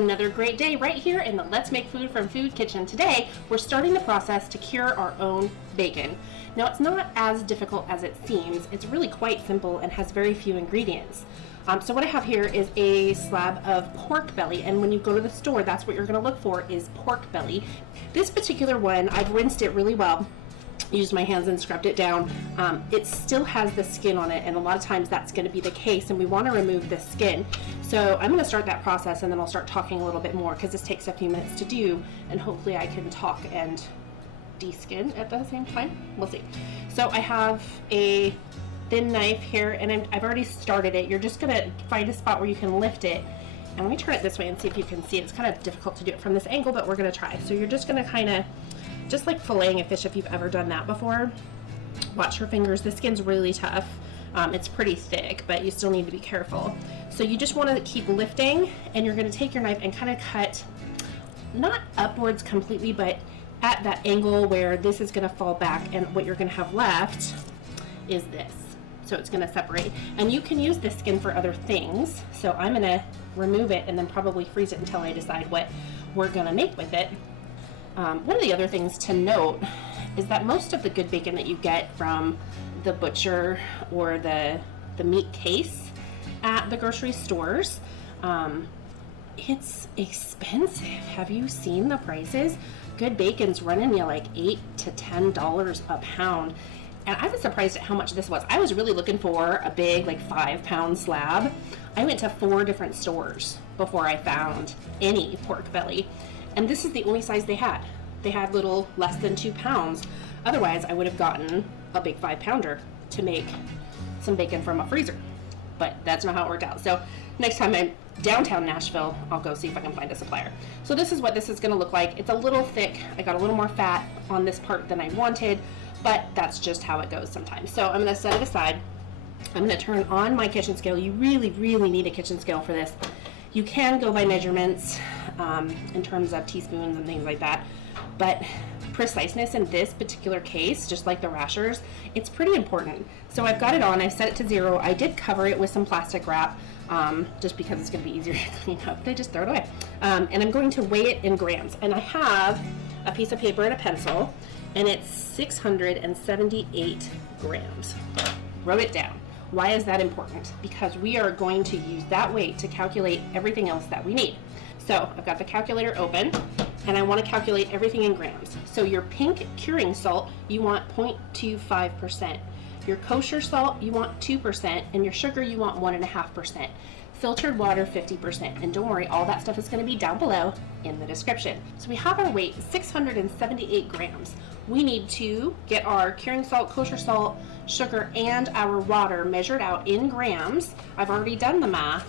another great day right here in the Let's Make Food from Food kitchen. Today, we're starting the process to cure our own bacon. Now, it's not as difficult as it seems. It's really quite simple and has very few ingredients. So what I have here is a slab of pork belly, and when you go to the store, that's what you're going to look for is pork belly. This particular one, I've rinsed it really well, used my hands and scrubbed it down. It still has the skin on it, and a lot of times that's going to be the case, and we want to remove the skin. So I'm going to start that process, and then I'll start talking a little bit more because this takes a few minutes to do, and hopefully I can talk and de-skin at the same time. We'll see. So I have a thin knife here, and I've already started it. You're just going to find a spot where you can lift it, and let me turn it this way and see if you can see it. It's kind of difficult to do it from this angle, but we're going to try. So you're just going to kind of, just like filleting a fish if you've ever done that before. Watch your fingers. The skin's really tough. It's pretty thick, but you still need to be careful. So you just want to keep lifting, and you're going to take your knife and kind of cut, not upwards completely, but at that angle where this is going to fall back, and what you're going to have left is this. So it's going to separate, and you can use this skin for other things. So I'm going to remove it and then probably freeze it until I decide what we're going to make with it. One of the other things to note is that most of the good bacon that you get from the butcher or the meat case at the grocery stores, it's expensive. Have you seen the prices? Good bacon's running you like $8 to $10 a pound. And I was surprised at how much this was. I was really looking for a big, like 5-pound slab. I went to 4 different stores before I found any pork belly. And this is the only size they had. They had little less than 2 pounds. Otherwise, I would have gotten a big 5-pounder to make some bacon from a freezer. But that's not how it worked out. So next time I'm downtown Nashville, I'll go see if I can find a supplier. So this is what this is going to look like. It's a little thick. I got a little more fat on this part than I wanted, but that's just how it goes sometimes. So I'm going to set it aside. I'm going to turn on my kitchen scale. You really, really need a kitchen scale for this. You can go by measurements in terms of teaspoons and things like that, but preciseness in this particular case, just like the rashers, it's pretty important. So I've got it on. I've set it to 0. I did cover it with some plastic wrap just because it's going to be easier to clean up, but I just throw it away. And I'm going to weigh it in grams. And I have a piece of paper and a pencil, and it's 678 grams. Wrote it down. Why is that important? Because we are going to use that weight to calculate everything else that we need. So I've got the calculator open, and I want to calculate everything in grams. So your pink curing salt, you want 0.25%. Your kosher salt, you want 2%, and your sugar, you want 1.5%. Filtered water, 50%. And don't worry, all that stuff is going to be down below in the description. So we have our weight, 678 grams. We need to get our curing salt, kosher salt, sugar, and our water measured out in grams. I've already done the math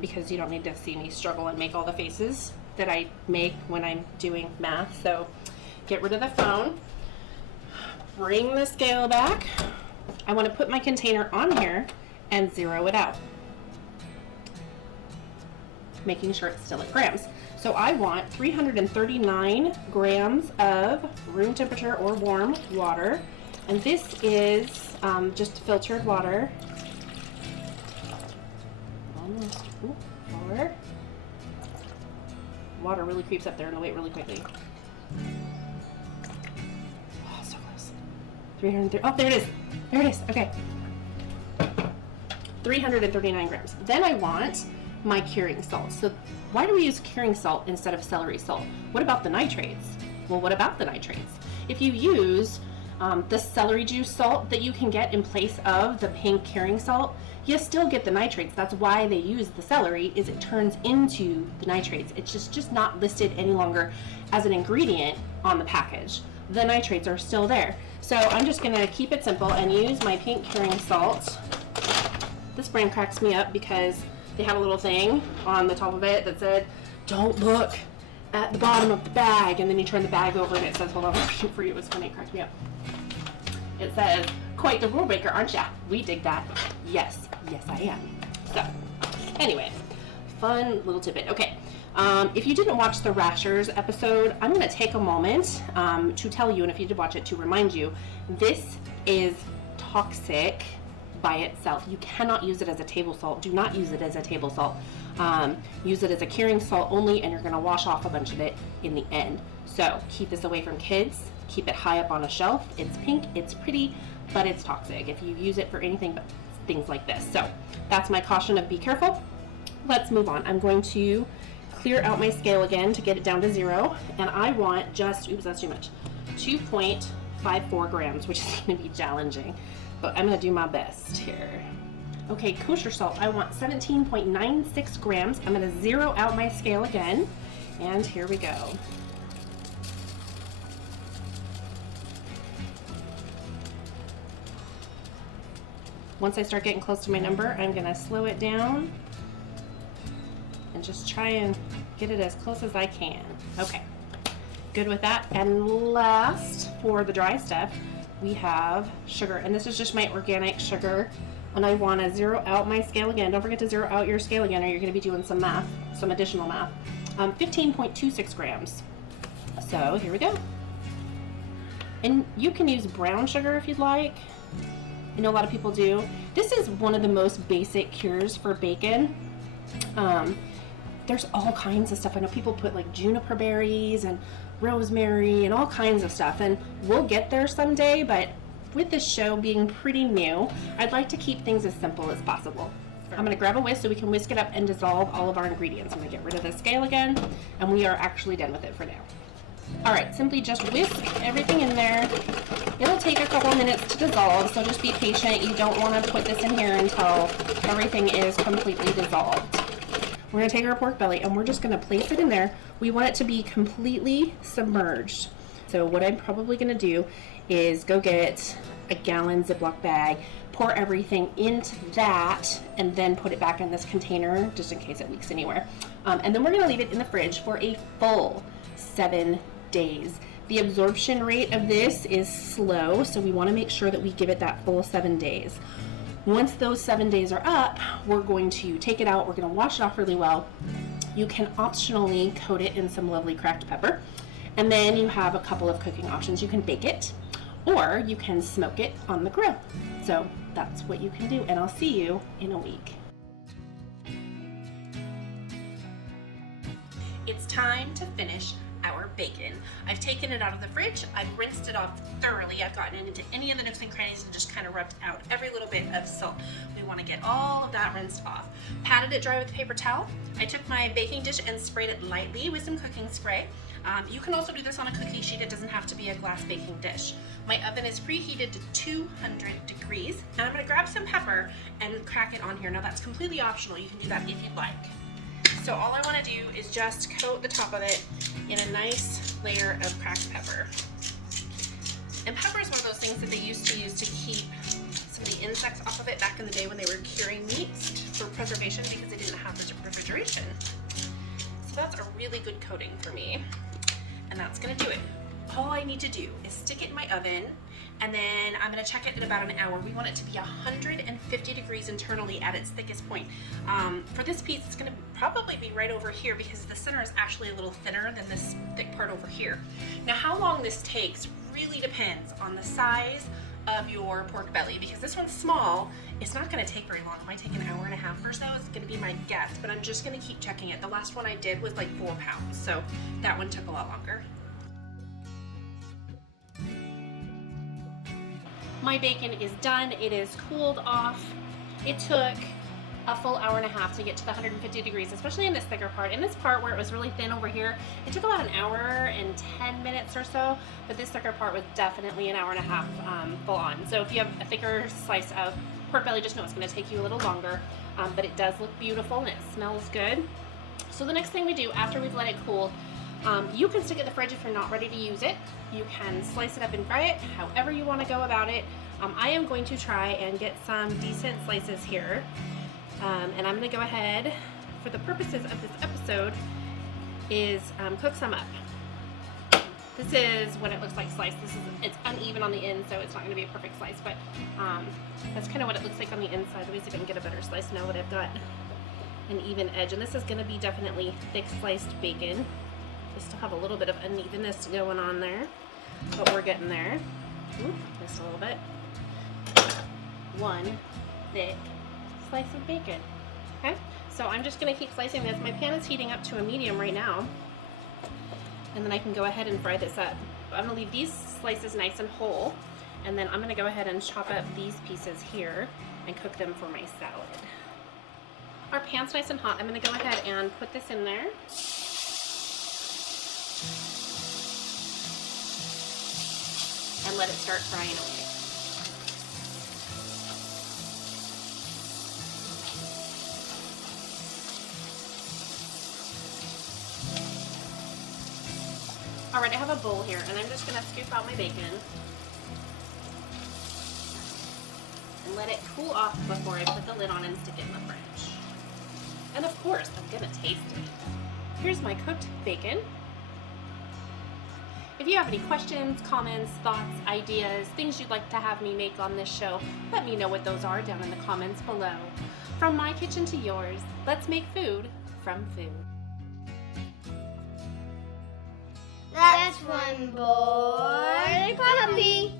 because you don't need to see me struggle and make all the faces that I make when I'm doing math. So get rid of the phone, bring the scale back. I want to put my container on here and zero it out, making sure it's still at grams. So I want 339 grams of room temperature or warm water, and this is just filtered water. Water really creeps up there and I'll wait really quickly. Oh, so close. 330. Oh, there it is. There it is. Okay. 339 grams. Then I want my curing salt. So why do we use curing salt instead of celery salt? What about the nitrates? Well, what about the nitrates? If you use the celery juice salt that you can get in place of the pink curing salt, you still get the nitrates. That's why they use the celery, is it turns into the nitrates. It's just not listed any longer as an ingredient on the package. The nitrates are still there. So I'm just gonna keep it simple and use my pink curing salt. This brand cracks me up because they had a little thing on the top of it that said, don't look at the bottom of the bag, and then you turn the bag over and it says, hold on, I'll read it for you. It was funny, it cracked me up. It says, quite the rule breaker, aren't ya? We dig that. Yes, yes I am. So, anyway, fun little tidbit. Okay, if you didn't watch the rashers episode, I'm gonna take a moment to tell you, and if you did watch it, to remind you, this is toxic by itself. You cannot use it as a table salt. Do not use it as a table salt. Use it as a curing salt only, and you're gonna wash off a bunch of it in the end. So keep this away from kids. Keep it high up on a shelf. It's pink, it's pretty, but it's toxic if you use it for anything but things like this. So that's my caution of be careful. Let's move on. I'm going to clear out my scale again to get it down to 0, and I want just, oops, that's too much, 2.54 grams, which is going to be challenging, but I'm going to do my best here. Okay, kosher salt, I want 17.96 grams. I'm going to 0 out my scale again, and here we go. Once I start getting close to my number, I'm going to slow it down and just try and get it as close as I can. Okay, good with that. And last, for the dry stuff, we have sugar, and this is just my organic sugar, and I want to 0 out my scale again. Don't forget to 0 out your scale again, or you're going to be doing some math, some additional math. 15.26 grams. So here we go. And you can use brown sugar if you'd like. I know a lot of people do. This is one of the most basic cures for bacon. There's all kinds of stuff. I know people put like juniper berries and rosemary and all kinds of stuff, and we'll get there someday, but with this show being pretty new, I'd like to keep things as simple as possible. I'm going to grab a whisk so we can whisk it up and dissolve all of our ingredients. I'm going to get rid of the scale again, and we are actually done with it for now. Alright, simply just whisk everything in there. It'll take a couple minutes to dissolve, so just be patient. You don't want to put this in here until everything is completely dissolved. We're going to take our pork belly and we're just going to place it in there. We want it to be completely submerged. So what I'm probably going to do is go get a gallon Ziploc bag, pour everything into that, and then put it back in this container just in case it leaks anywhere. And then we're going to leave it in the fridge for a full 7 days. The absorption rate of this is slow, so we want to make sure that we give it that full 7 days. Once those 7 days are up, we're going to take it out, we're going to wash it off really well. You can optionally coat it in some lovely cracked pepper, and then you have a couple of cooking options. You can bake it, or you can smoke it on the grill. So that's what you can do, and I'll see you in a week. It's time to finish our bacon. I've taken it out of the fridge, I've rinsed it off thoroughly, I've gotten it into any of the nooks and crannies and just kind of rubbed out every little bit of salt. We want to get all of that rinsed off. Patted it dry with a paper towel. I took my baking dish and sprayed it lightly with some cooking spray. You can also do this on a cookie sheet, it doesn't have to be a glass baking dish. My oven is preheated to 200 degrees, and I'm going to grab some pepper and crack it on here. Now that's completely optional, you can do that if you'd like. So all I want to do is just coat the top of it in a nice layer of cracked pepper. And pepper is one of those things that they used to use to keep some of the insects off of it back in the day when they were curing meats for preservation because they didn't have this refrigeration. So that's a really good coating for me. And that's going to do it. All I need to do is stick it in my oven, and then I'm going to check it in about an hour. We want it to be 150 degrees internally at its thickest point. For this piece, it's going to probably be right over here because the center is actually a little thinner than this thick part over here. Now, how long this takes really depends on the size of your pork belly, because this one's small. It's not going to take very long. It might take an hour and a half or so. It's going to be my guess, but I'm just going to keep checking it. The last one I did was like 4 pounds, so that one took a lot longer. My bacon is done. It is cooled off. It took a full hour and a half to get to the 150 degrees, especially in this thicker part. In this part where it was really thin over here, it took about an hour and 10 minutes or so, but this thicker part was definitely an hour and a half full on. So if you have a thicker slice of pork belly, just know it's going to take you a little longer, but it does look beautiful and it smells good. So the next thing we do after we've let it cool, you can stick it in the fridge if you're not ready to use it. You can slice it up and fry it, however you want to go about it. I am going to try and get some decent slices here. And I'm going to go ahead, for the purposes of this episode, is cook some up. This is what it looks like sliced. It's uneven on the end, so it's not going to be a perfect slice, but that's kind of what it looks like on the inside. Let me see if I can get a better slice now that I've got an even edge. And this is going to be definitely thick sliced bacon. We still have a little bit of unevenness going on there, but we're getting there. Ooh, just a little bit. 1, thick slice of bacon. Okay, so I'm just going to keep slicing this. My pan is heating up to a medium right now, and then I can go ahead and fry this up. I'm going to leave these slices nice and whole, and then I'm going to go ahead and chop up these pieces here and cook them for my salad. Our pan's nice and hot. I'm going to go ahead and put this in there. And let it start frying away. Alright, I have a bowl here, and I'm just going to scoop out my bacon and let it cool off before I put the lid on and stick it in the fridge. And of course, I'm going to taste it. Here's my cooked bacon. If you have any questions, comments, thoughts, ideas, things you'd like to have me make on this show, let me know what those are down in the comments below. From my kitchen to yours, let's make food from food. That's one boy puppy.